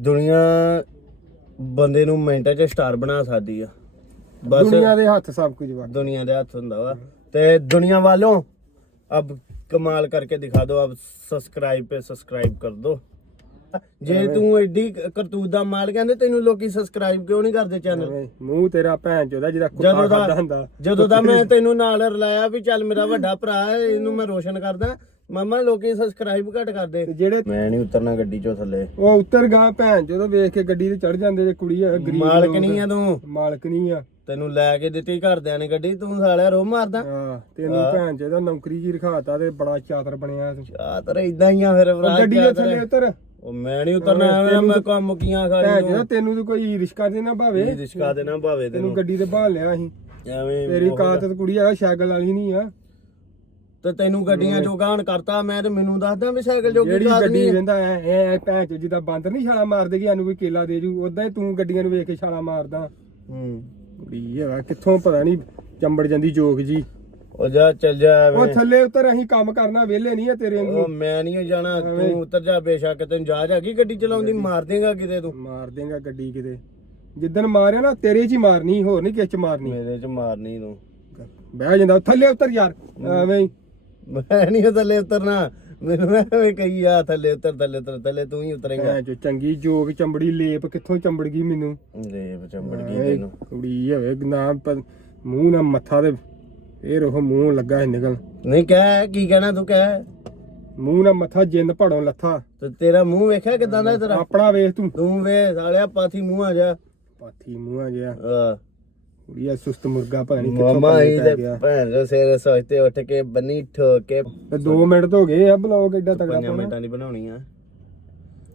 ਦੁਨੀਆ ਬੰਦੇ ਨੂੰ ਮਿੰਟਾਂ 'ਚ ਸਟਾਰ ਬਣਾ ਸਕਦੀ ਆ। ਬਸ ਦੁਨੀਆ ਦੇ ਹੱਥ ਸਭ ਕੁਝ ਵਾ ਦੁਨੀਆ ਦੇ ਹੱਥ ਹੁੰਦਾ ਵਾ। ਤੇ ਦੁਨੀਆ ਵਾਲੋਂ ਅਬ ਕਮਾਲ ਕਰਕੇ ਦਿਖਾ ਦਿਓ ਅਬ ਸਬਸਕ੍ਰਾਈਬ पे ਸਬਸਕ੍ਰਾਈਬ ਕਰ ਦੋ ਜੇ ਤੂੰ ਐਡੀ ਕਰਤੂਤ ਦਾ ਮਾਲ ਕਹਿੰਦੇ ਤੈਨੂੰ ਲੋਕੀ ਸਬਸਕ੍ਰਾਈਬ ਕਿਉਂ ਨਹੀਂ ਕਰਦੇ ਚੈਨਲ ਮੂੰਹ ਤੇਰਾ ਭੈਣ ਚੋਦਾ ਜਿਹਦਾ ਕੁੱਤਾ ਖਾਦਾ ਹੁੰਦਾ। ਜਦੋਂ ਦਾ ਮੈਂ ਤੈਨੂੰ ਨਾਲ ਰਲਾਇਆ ਵੀ ਚੱਲ ਮੇਰਾ ਵੱਡਾ ਭਰਾ ਇਹਨੂੰ ਮੈਂ ਰੋਸ਼ਨ ਕਰਦਾ ਮਾਮਾ ਲੋਕੀ ਸਬਸਕ੍ਰਾਈਬ ਘੱਟ ਕਰਦੇ। ਤੇ ਜਿਹੜੇ ਮੈਂ ਨਹੀਂ ਉਤਰਨਾ ਗੱਡੀ ਚੋਂ ਥੱਲੇ। ਉਹ ਉੱਤਰ ਗਾ ਭੈਣ ਜਦੋਂ ਵੇਖ ਕੇ ਗੱਡੀ ਤੇ ਚੜ ਜਾਂਦੇ ਜੇ ਕੁੜੀ ਆ ਗਰੀਬ ਮਾਲਕ ਲੋਕ। ਨਹੀਂ ਆ ਤੂੰ। ਮਾਲਕ ਨਹੀਂ ਆ। ਤੈਨੂੰ ਲੈ ਕੇ ਦਿੱਤੀ ਘਰਦਿਆਂ ਨੇ ਗੱਡੀ ਤੂੰ ਸਾਲਿਆ ਰੋ ਮਾਰਦਾ। ਹਾਂ ਤੈਨੂੰ ਭੈਣ ਚੋਦਾ ਨੌਕਰੀ ਜੀ ਰਖਾਤਾ ਤੇ ਬੜਾ ਚਾਤਰ ਬਣਿਆ ਤੂੰ। ਤਰ ਇਦਾਂ ਹੀ ਆ ਫਿਰ ਭਰਾ ਗੱਡੀ ਦੇ ਥੱਲੇ? ਉਤਰ। ਉਹ ਮੈਂ ਨਹੀਂ ਉਤਰਨਾ ਐਵੇਂ ਮੈਂ ਕੰਮ ਕੀਆਂ ਭੈਣ ਖਾਲੀ ਚੋਦਾ ਤੈਨੂੰ ਤਾਂ ਕੋਈ ਰਿਸ਼ਕਾ ਦੇ ਨਾ ਭਾਵੇ। ਰਿਸ਼ਕਾ ਦੇ ਨਾ ਭਾਵੇ ਤੈਨੂੰ ਤੈਨੂੰ। ਗੱਡੀ ਤੇ ਬਾਹ ਲਿਆ ਅਸੀਂ। ਐਵੇਂ ਤੇਰੀ ਉਹ- ਕਾਤ ਕੁੜੀ ਆ ਸ਼ੈਗਲ ਵਾਲੀ ਨਹੀਂ ਆ। ਤੇ ਤੈਨੂੰ ਗੱਡੀਆਂ ਜੋਗਾਣ ਕਰਤਾ ਮੈਂ ਤੇ ਮੈਨੂੰ ਦੱਸਦਾ ਵੀ ਸਾਈਕਲ ਜੋਗੀ ਜਿਹੜੀ ਕਾਤ ਗੱਡੀ ਨਹੀਂ ਵੇਂਦਾ ਐ ਐ ਭੈਣ ਚੋ ਜਿੱਦਾਂ ਬਾਂਦਰ ਨਹੀਂ ਛਾਲਾ ਮਾਰਦੇ ਕਿ ਸਾਨੂੰ ਕੋਈ ਕੇਲਾ ਦੇ ਜੂ ਉਦਾਂ ਹੀ ਤੂੰ ਗੱਡੀਆਂ ਨੂੰ ਵੇਖ ਕੇ ਛਾਲਾ ਮਾਰਦਾ। ਹੂੰ। ਕੁੜੀ ਹੈਗਾ ਕਿੱਥੋਂ ਪਤਾ ਨਹੀਂ ਚੰਬੜ ਜਾਂਦੀ ਜੋਗ ਜੀ। ਉਹ ਜਾ ਚੱਲ ਜਾ ਉਹ ਐਵੇਂ। ਥੱਲੇ ਉਤਰ ਅਸੀਂ ਕੰਮ ਕਰਨਾ ਵਿਹਲੇ ਨਹੀਂ ਆ ਤੇਰੇ ਉਹ ਮੈਂ ਨਹੀਂ ਜਾਣਾ ਤੂੰ ਉਤਰ ਜਾ ਬੇਸ਼ੱਕ ਤੈਨੂੰ ਜਾ ਜਾ ਕੀ ਗੱਡੀ ਚਲਾਉਂਦੀ ਮਾਰ ਦੇਗਾ ਕਿਤੇ ਤੂੰ। ਮਾਰ ਦੇਗਾ ਗੱਡੀ ਕਿਤੇ। ਜਿੱਦਣ ਮਾਰਿਆ ਨਾ ਤੇਰੇ 'ਚ ਹੀ ਮਾਰਨੀ ਹੋਰ ਨਹੀਂ ਕਿਸ 'ਚ ਮਾਰਨੀ। ਮੇਰੇ ਚ ਮਾਰਨੀ ਤੂੰ। ਬਹਿ ਜਾਂਦਾ ਥੱਲੇ ਉਤਰ ਯਾਰ ਐਵੇਂ ਹੀ। ਮੈਂ ਨਹੀਂ ਥੱਲੇ ਉਤਰਨਾ। ਮੈਨੂੰ ਐਵੇਂ ਕਹੀ ਆ ਥੱਲੇ ਉਤਰ ਥੱਲੇ ਉਤਰ ਥੱਲੇ ਤੂੰ ਹੀ ਉਤਰੇਗਾ। ਚੋ ਚੰਗੀ ਜੋਗ ਚੰਬੜੀ ਲੇਪ ਕਿੱਥੋਂ ਚੰਬੜ ਗਈ ਮੈਨੂੰ? ਦੇ ਚੰਬੜ ਗਈ ਤੈਨੂੰ। ਕੁੜੀ ਹੋਵੇ ਨਾ ਪ- ਮੂੰਹ ਨਾ ਮੱਥਾ ਤੇ ਫੇਰ ਉਹ ਮੂੰਹ ਲੱਗਾ ਸੀ ਨਿਕਲ। ਨਹੀਂ ਕਹਿ ਕੀ ਕਹਿਣਾ ਤੂੰ ਕਹਿ? ਮੂੰਹ ਨਾ ਮੱਥਾ ਜਿੰਦ ਭੜੋਂ ਲੱਥਾ। ਤੇ ਤੇਰਾ ਮੂੰਹ ਵੇਖਿਆ ਕਿਦਾਂ ਦਾ ਤੇਰਾ? ਆਪਣਾ ਵੇਖ ਤੂੰ। ਤੂੰ ਵੇ ਸਾਲਿਆ ਪਾਥੀ ਮੂੰਹ ਆ ਜਾ। ਪਾਥੀ ਮੂੰਹ ਆ ਗਿਆ। ਆ ਕੁੜੀ ਆ ਸੁਸਤ ਮੁਰਗਾ ਨਹੀਂ ਕਿੱਥੋਂ ਮਾਮਾ ਪੱਲੇ ਇਹ ਪੈ ਤੇ ਗਿਆ। ਭੈਣ ਦੇ ਸਿਰ ਸੋਚਤੇ ਉੱਠ ਕੇ ਬੰਨੀ ਠੋਕ ਕੇ ਤੇ 2 ਮਿੰਟ ਤੋਂ ਹੋ ਗਏ ਆ ਬਲੌਗ ਐਡਾ ਤਗੜਾ ਪੰਜਾਂ ਪਾਉਣਾ। ਮਿੰਟਾਂ ਦੀ ਬਣਾਉਣੀ ਆ।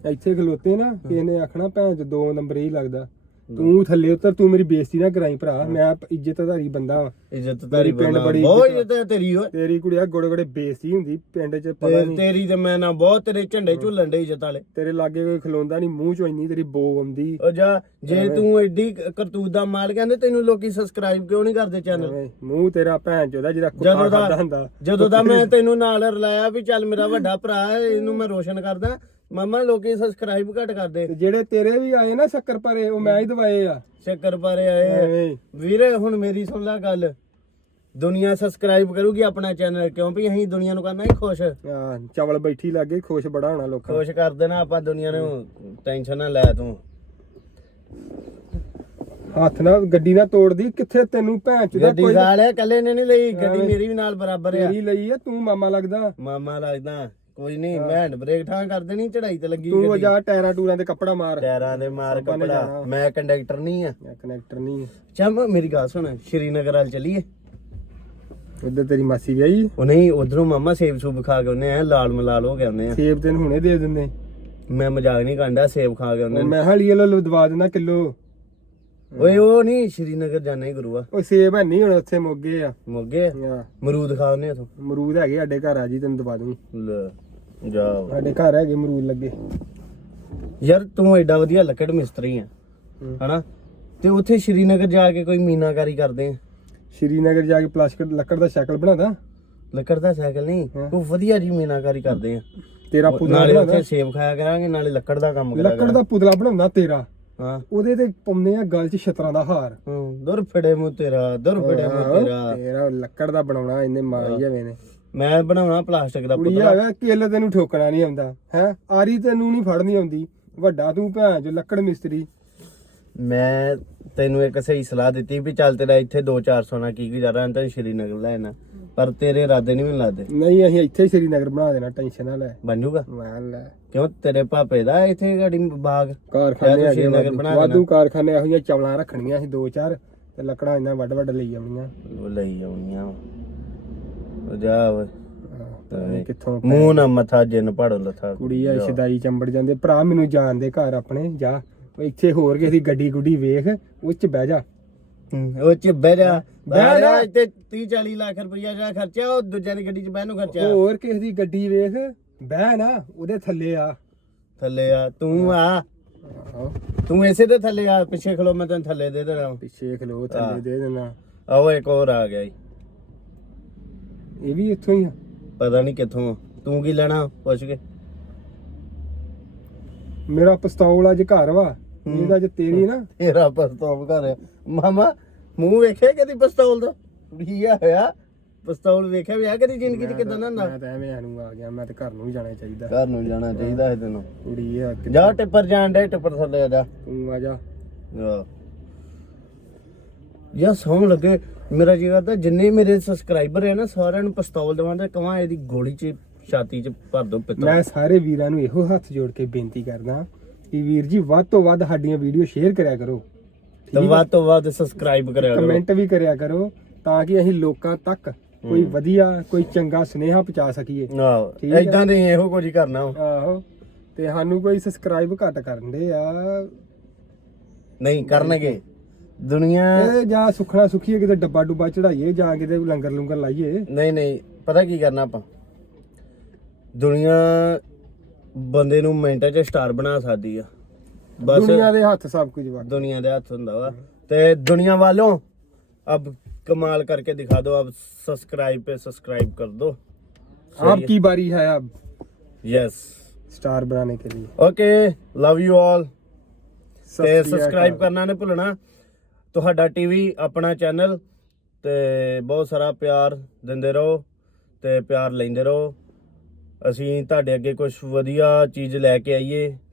ਇੱਥੇ ਖਲੋਤੇ ਨਾ ਕਿਸੇ ਨੇ ਆਖਣਾ ਭੈਣ ਚ ਦੋ ਨੰਬਰ ਹੀ ਲੱਗਦਾ। ਤੂੰ ਥੱਲੇ ਉਤਰ ਤੂੰ ਮੇਰੀ ਬੇਇੱਜ਼ਤੀ ਨਾ ਕਰਾਈ ਭਰਾ। ਮੈਂ ਇੱਜ਼ਤਦਾਰੀ ਬੰਦਾ ਵਾਂ। ਇੱਜ਼ਤ ਤਾਰੀ ਪਿੰਡ ਬੜੀ ਬਹੁਤ ਇੱਜ਼ਤ ਇੱਜ਼ਤ ਹੈ ਤੇਰੀ ਓਏ। ਤੇਰੀ ਕੁੜੀਆ ਗੋੜੇ ਗੋੜੇ ਬੇਇੱਜ਼ਤੀ ਹੁੰਦੀ ਪਿੰਡ ਚ ਪਤਾ ਤੇ ਨਹੀਂ ਤੇਰੀ ਤੇ ਮੈਂ ਨਾ ਬਹੁਤ ਤੇਰੇ ਝੰਡੇ ਝੁੱਲਣ ਦੇ ਇੱਜ਼ਤ ਵਾਲੇ। ਤੇਰੇ ਲਾਗੇ ਕੋਈ ਖਲੋਂਦਾ ਨਹੀਂ ਮੂੰਹ ਚੋਂ ਇੰਨੀ ਤੇਰੀ ਬੋ ਆਉਂਦੀ। ਉਹ ਜਾ ਜੇ ਤੂੰ ਐਡੀ ਕਰਤੂਤ ਦਾ ਮਾਲ ਕਹਿੰਦੇ ਤੈਨੂੰ ਲੋਕੀ ਸਬਸਕ੍ਰਾਈਬ ਕਿਉਂ ਨਹੀਂ ਕਰਦੇ ਚੈਨਲ ਐਵੇਂ ਮੂੰਹ ਤੇਰਾ ਭੈਣ ਚੋਦਾ ਜਿਹਦਾ ਕੁੱਤਾ ਜਦੋਂ ਖਾਦਾ ਹੁੰਦਾ। ਜਦੋਂ ਦਾ ਮੈਂ ਤੈਨੂੰ ਨਾਲ ਰਲਾਇਆ ਵੀ ਚੱਲ ਮੇਰਾ ਵੱਡਾ ਭਰਾ ਹੈ ਇਹਨੂੰ ਮੈਂ ਰੋਸ਼ਨ ਕਰਦਾ ਮਾਮਾ ਲੋਕੀ ਸਬਸਕ੍ਰਾਈਬ ਘੱਟ ਕਰਦੇ। ਤੇ ਜਿਹੜੇ ਤੇਰੇ ਵੀ ਆਏ ਨਾ ਸ਼ੱਕਰ ਭਰੇ ਉਹ ਮੈਂ ਹੀ ਦਵਾਏ ਆ। ਚੱਕਰ ਪਾਰੇ ਆਏ ਆ। ਵੀਰੇ ਹੁਣ ਮੇਰੀ ਸੁਣ ਲੈ ਗੱਲ। ਦੁਨੀਆ ਸਬਸਕ੍ਰਾਈਬ ਕਰੂਗੀ ਆਪਣਾ ਚੈਨਲ ਕਿਉਂ ਵੀ ਅਸੀਂ ਦੁਨੀਆ ਨੂੰ ਕਰਨਾ ਹੀ ਖੁਸ਼। ਆ ਚਵਲ ਬੈਠੀ ਲੱਗੇ ਖੁਸ਼ ਬੜਾ ਹੋਣਾ ਲੋਕਾਂ ਖੁਸ਼ ਕਰ ਦੇਣਾ ਆਪਾਂ ਦੁਨੀਆ ਨੂੰ। ਟੈਨਸ਼ਨ ਨਾ ਲੈ ਤੂੰ। ਹੱਥ ਨਾਲ ਗੱਡੀ ਨਾਲ ਤੋੜਦੀ ਕਿੱਥੇ ਤੈਨੂੰ ਭੈਣ ਚੋਦਾ ਗੱਡੀ ਕੋਈ ਸਾਲਿਆ ਕੱਲੇ ਨੇ ਨਹੀਂ ਲਈ ਗੱਡੀ ਮੇਰੀ ਵੀ ਨਾਲ ਬਰਾਬਰ ਆ। ਤੇਰੀ ਲਈ ਆ ਤੂੰ ਮਾਮਾ ਲੱਗਦਾ। ਮਾਮਾ ਲੱਗਦਾ। ਕੋਈ ਨਹੀਂ ਮੈਂ ਹੈਂਡ ਬ੍ਰੇਕ ਠਾਂ ਕਰ ਦੇਣੀ ਚੜਾਈ ਤੇ ਲੱਗੀ ਤੂੰ ਗੱਡੀ। ਜਾ ਟਾਇਰਾਂ ਟੂਰਾਂ ਤੇ ਕੱਪੜਾ ਮਾਰ। ਟਾਇਰਾਂ ਦੇ ਮਾਰ ਆਪਾਂ ਨੇ ਕਪੜਾ। ਜਾਣਾ। ਮੈਂ ਕੰਡਕਟਰ ਨਹੀਂ ਆ। ਮੈਂ ਕਨੈਕਟਰ ਨਹੀਂ ਚੰਮ ਮੇਰੀ ਗੱਲ ਸੁਣ ਸ਼੍ਰੀਨਗਰ ਵਾਲ ਚੱਲੀਏ। ਉਧਰ ਤੇਰੀ ਮਾਸੀ ਗਈ ਉਹ ਨਹੀਂ ਉਧਰੋਂ ਮਾਮਾ ਸੇਬ ਸੂਬ ਖਾ ਕੇ ਉਹਨੇ ਐ ਲਾਲ ਮਲਾਲ ਹੋ ਕੇ ਆਉਂਦੇ ਆ। ਸੇਬ ਤੈਨੂੰ ਹੁਣੇ ਦੇ ਦਿੰਦੇ। ਮੈਂ ਮਜ਼ਾਕ ਨਹੀਂ ਕਰਦਾ ਸੇਬ ਖਾ ਕੇ ਉਹ ਆਉਂਦੇ ਮੈਂ ਹਲੀ ਵਾਲਾ ਦਵਾ ਦਿੰਦਾ ਕਿਲੋ। ਓਏ ਉਹ ਨਹੀਂ ਸ਼੍ਰੀਨਗਰ ਜਾਣਾ ਹੀ ਗੁਰੂਆ। ਉਹ ਸੇਬ ਹੈ ਨਹੀਂ ਹੁਣ ਉੱਥੇ ਮੋਗੇ ਆ। ਮੋਗੇ? ਆ, ਮਰੂਦ ਖਾਉਨੇ ਉਥੋਂ? ਅਮਰੂਦ ਹੈਗੇ ਸਾਡੇ ਘਰ ਆ ਜੀ ਤੈਨੂੰ ਦਵਾ ਦੂੰ ਲੈ ਜਾ। ਸਾਡੇ ਘਰ ਹੈਗੇ ਅਮਰੂਦ ਲੱਗੇ। ਯਾਰ ਤੂੰ ਐਡਾ ਵਧੀਆ ਲੱਕੜ ਮਿਸਤਰੀ ਆ। ਹਨਾ? ਤੇ ਉੱਥੇ ਸ਼੍ਰੀਨਗਰ ਜਾ ਕੇ ਕੋਈ ਮੀਨਾਕਾਰੀ ਕਰਦੇ ਆ? ਸ਼੍ਰੀਨਗਰ ਜਾ ਕੇ ਪਲਾਸਟਿਕ ਲੱਕੜ ਦਾ ਸ਼ਕਲ ਬਣਾਦਾ? ਲੱਕੜ ਦਾ ਸਾਈਕਲ ਨਹੀਂ। ਉਹ ਵਧੀਆ ਜੀ ਮੀਨਾਕਾਰੀ ਕਰਦੇ ਆ। ਤੇਰਾ ਪੁਤਲਾ ਨਾਲੇ ਉੱਥੇ ਸੇਬ ਖਾਇਆ ਕਰਾਂਗੇ ਨਾਲੇ ਲੱਕੜ ਦਾ ਕੰਮ ਕਰਿਆ ਲੱਕੜ ਦਾ ਪੁਤਲਾ ਬਣਾਉਂਦਾ ਤੇਰਾ? ਹਾਂ। ਉਹਦੇ ਤੇ ਪਾਉਂਦੇ ਆ ਗਲ 'ਚ ਛਤਰਾਂ ਦਾ ਹਾਰ। ਹਾਂ ਦੁਰ ਫੜੇ ਮੂੰ ਤੇਰਾ ਦੁਰ ਫੜੇ ਮੂੰ ਤੇਰਾ। ਤੇਰਾ ਲੱਕੜ ਦਾ ਬਣਾਉਣਾ ਇੰਨੇ ਮਾਰੀ ਜਾਵੇ ਨੇ। ਮੈਂ ਬਣਾਉਣਾ ਪਲਾਸਟਿਕ ਦਾ ਪੁਤਲਾ। ਆਵੇ ਕਿੱਲ ਤੈਨੂੰ ਠੋਕਣਾ ਨਹੀਂ ਆਉਂਦਾ ਹੈ? ਆਰੀ ਤੈਨੂੰ ਨਹੀਂ ਫੜਨੀ ਆਉਂਦੀ ਵੱਡਾ ਤੂੰ ਭੈਣ ਜੋ ਲੱਕੜ ਮਿਸਤਰੀ। ਮੈਂ ਤੈਨੂੰ ਇੱਕ ਸਹੀ ਸਲਾਹ ਦਿੱਤੀ ਵੀ ਚੱਲ ਤੇਰਾ ਇੱਥੇ 2-400 ਨਾਲ ਕੀ ਗੁਜ਼ਾਰਾ ਤੈਨੂੰ ਸ਼੍ਰੀਨਗਰ ਲੈਣਾ ਪਰ ਤੇਰੇ ਇਰਾਦੇ ਨਹੀਂ ਮੈਨੂੰ ਲੱਗਦੇ। ਨਹੀਂ ਅਸੀਂ ਇੱਥੇ ਹੀ ਸ਼੍ਰੀਨਗਰ ਬਣਾ ਦੇਣਾ ਟੈਨਸ਼ਨ ਨਾ ਲੈ। ਬਣ ਜੂਗਾ ਮੈਂ ਲੈ। ਕਿਉਂ ਤੇਰੇ ਭਾਪੇ ਦਾ ਇੱਥੇ ਗਾੜੀ ਬਾਗ? ਕਾਰਖਾਨੇ ਤੂੰ ਹੈਗੇ ਸ਼੍ਰੀਨਗਰ ਵਾਧੂ- ਬਣਾ ਵਾਧੂ ਕਾਰਖਾਨੇ ਇਹੋ ਜਿਹੀਆਂ ਚਵਲਾਂ ਰੱਖਣੀਆਂ ਸੀ ਦੋ ਚਾਰ ਤੇ ਲੱਕੜਾਂ ਇਹਨਾਂ ਵੱਡ ਵੱਡ ਲਈ ਆਉਣੀਆਂ। ਉਹ ਲਈ ਆਉਣੀਆਂ ਉਹ ਜਾ ਨੀ ਕਿੱਥੋਂ ਮੂੰਹ ਨਾ ਮੱਥਾ ਜਿੰਨ ਪੜੋ ਲਥਾ। ਕੁੜੀ ਆ ਸ਼ਦਾਈ ਚੰਬੜ ਜਾਂਦੇ। ਭਰਾ ਮੈਨੂੰ ਜਾਣ ਦੇ ਘਰ ਆਪਣੇ ਜਾ। ਇੱਥੇ ਹੋਰ ਕਿਸੇ ਦੀ ਗੱਡੀ ਗੁੱਡੀ ਵੇਖ ਉਹ ਚ ਬਹਿ ਜਾ। ਉਹ ਚ ਬਹਿ ਜਾ। ਬਹਿ ਬਹਿ ਜਾ। ਇੱਥੇ 30 40 ਲੱਖ ਰੁਪਈਆ ਜਿਹੜਾ ਖਰਚਾ ਉਹ ਦੂਜਿਆਂ ਦੀ ਗੱਡੀ ਚ ਬਹਿਣ ਨੂੰ ਖਰਚਾ ਹੋਰ ਕਿਸੇ ਦੀ ਗੱਡੀ ਵੇਖ ਬਹਿ ਨਾ ਉਹਦੇ ਥੱਲੇ ਆ। ਥੱਲੇ ਆ ਤੂੰ ਆ। ਤੂੰ ਇਸੇ ਦੇ ਥੱਲੇ ਆ ਪਿੱਛੇ ਖਲੋ ਮੈਂ ਤੈਨੂੰ ਥੱਲੇ ਦੇ ਦੇਣਾ। ਪਿੱਛੇ ਖਲੋ ਥੱਲੇ ਦੇ ਦੇਣਾ। ਆਓ ਇੱਕ ਹੋਰ ਆ ਗਿਆ। ਇਹ ਵੀ ਇੱਥੋਂ ਹੀ ਆ। ਪਤਾ ਨਹੀਂ ਕਿੱਥੋਂ ਆ। ਤੂੰ ਕੀ ਲੈਣਾ ਪੁੱਛ ਕੇ। ਮੇਰਾ ਪਿਸਤੌਲ ਅੱਜ ਘਰ ਵਾ। ਇਹਦਾ ਜੇ ਤੇਰੀ ਨਾ। ਤੇਰਾ ਪਿਸਤੌਲ ਘਰ ਮਾਮਾ ਮੂੰਹ ਵੇਖਿਆ ਕਦੀ ਪਿਸਤੌਲ ਦਾ? ਕੁੜੀਆ ਹੋਇਆ? ਪਿਸਤੌਲ ਵੇਖਿਆ ਵਿਆਹ ਕਦੀ ਜ਼ਿੰਦਗੀ ਚ ਕਿਦਾਂ ਨਾ ਹੁੰਦਾ? ਮੈਂ ਤਾਂ ਐਵੇਂ ਆਨੂੰ ਆ ਗਿਆ ਮੈਂ ਤੇ ਘਰ ਨੂੰ ਵੀ ਜਾਣਾ ਚਾਹੀਦਾ। ਘਰ ਨੂੰ ਜਾਣਾ ਚਾਹੀਦਾ ਹੈ ਤੈਨੂੰ। ਕੁੜੀ ਆ ਕਿ- ਜਾ ਟਿੱਪਰ ਜਾਣ ਦੇ ਟਿੱਪਰ ਥੱਲੇ ਆ ਜਾ। ਤੂੰ ਆ ਜਾ। ਯਾ ਸੌਂ ਲੱਗੇ। ਮੇਰਾ ਜੀ ਕਰਦਾ ਜਿੰਨੇ ਮੇਰੇ ਸਬਸਕ੍ਰਾਈਬਰ ਹੈ ਨਾ ਸਾਰਿਆਂ ਨੂੰ ਪਿਸਤੌਲ ਦੇਵਾਂ ਤੇ ਕਵਾਂ ਇਹਦੀ ਗੋਲੀ 'ਚ ਛਾਤੀ 'ਚ ਭਰ ਦੋ ਪਿੱਤਲ। ਮੈਂ ਸਾਰੇ ਵੀਰਾਂ ਨੂੰ ਇਹੋ ਹੱਥ ਜੋੜ ਕੇ ਬੇਨਤੀ ਕਰਦਾ ਕਿ ਵੀਰ ਜੀ ਵੱਧ ਤੋਂ ਵੱਧ ਸਾਡੀਆਂ ਵੀਡੀਓ ਸ਼ੇਅਰ ਕਰਿਆ ਕਰੋ। ਤੇ ਵੱਧ ਤੋਂ ਵੱਧ ਸਬਸਕ੍ਰਾਈਬ ਕਰਿਆ ਕਰੋ। ਕਮੈਂਟ ਵੀ ਕਰਿਆ ਕਰੋ ਤਾਂ ਕਿ ਅਸੀਂ ਲੋਕਾਂ ਤੱਕ ਕੋਈ ਵਧੀਆ ਕੋਈ ਚੰਗਾ ਸੁਨੇਹਾ ਪਹੁੰਚਾ ਸਕੀਏ। ਆਹੋ ਹੈ। ਐਦਾਂ ਦੇ ਇਹੋ ਕੁਝ ਹੀ ਕਰਨਾ। ਵਾ। ਆਹੋ। ਤੇ ਸਾਨੂੰ ਕੋਈ ਸਬਸਕ੍ਰਾਈਬ ਘੱਟ ਕਰਦੇ ਆ। ਨਹੀਂ ਕਰਨਗੇ। ਦੁਨੀਆ ਇਹ ਜਾਂ ਸੁਖਣਾ ਸੁਖੀਏ ਕਿਤੇ ਡੱਬਾ ਡੁੱਬਾ ਚੜਾਈਏ ਜਾਂ ਕਿਤੇ ਲੰਗਰ ਲੰਗਰ ਲਾਈਏ। ਨਹੀਂ ਨਹੀਂ ਪਤਾ ਕੀ ਕਰਨਾ ਆਪਾਂ? ਦੁਨੀਆ ਬੰਦੇ ਨੂੰ ਮਿੰਟਾਂ 'ਚ ਸਟਾਰ ਬਣਾ ਸਕਦੀ ਆ। ਬਸ ਦੁਨੀਆ ਦੇ ਹੱਥ ਸਭ ਕੁਝ ਵਾ। ਦੁਨੀਆ ਦੇ ਹੱਥ ਹੁੰਦਾ ਵਾ। ਤੇ ਦੁਨੀਆ ਵਾਲੋਂ अब कमाल करके दिखा दो अब सब्सक्राइब पे सब्सक्राइब कर दो आपकी बारी है अब यस स्टार बनाने के लिए ਓਕੇ ਲਵ ਯੂ ਆਲ ਸਤਿ ਤੇ ਸ੍ਰੀ ਸਬਸਕ੍ਰਾਈਬ ਅਕਾਲ। ਕਰਨਾ ਨਾ ਭੁੱਲਣਾ ਤੁਹਾਡਾ ਟੀਵੀ ਆਪਣਾ ਚੈਨਲ ਤੇ ਬਹੁਤ ਸਾਰਾ ਪਿਆਰ ਦਿੰਦੇ ਰਹੋ ਤੇ ਪਿਆਰ ਲੈਂਦੇ ਰਹੋ ਅਸੀਂ ਤੁਹਾਡੇ ਅੱਗੇ ਕੁਝ ਵਧੀਆ ਚੀਜ਼ ਲੈ ਕੇ ਆਈਏ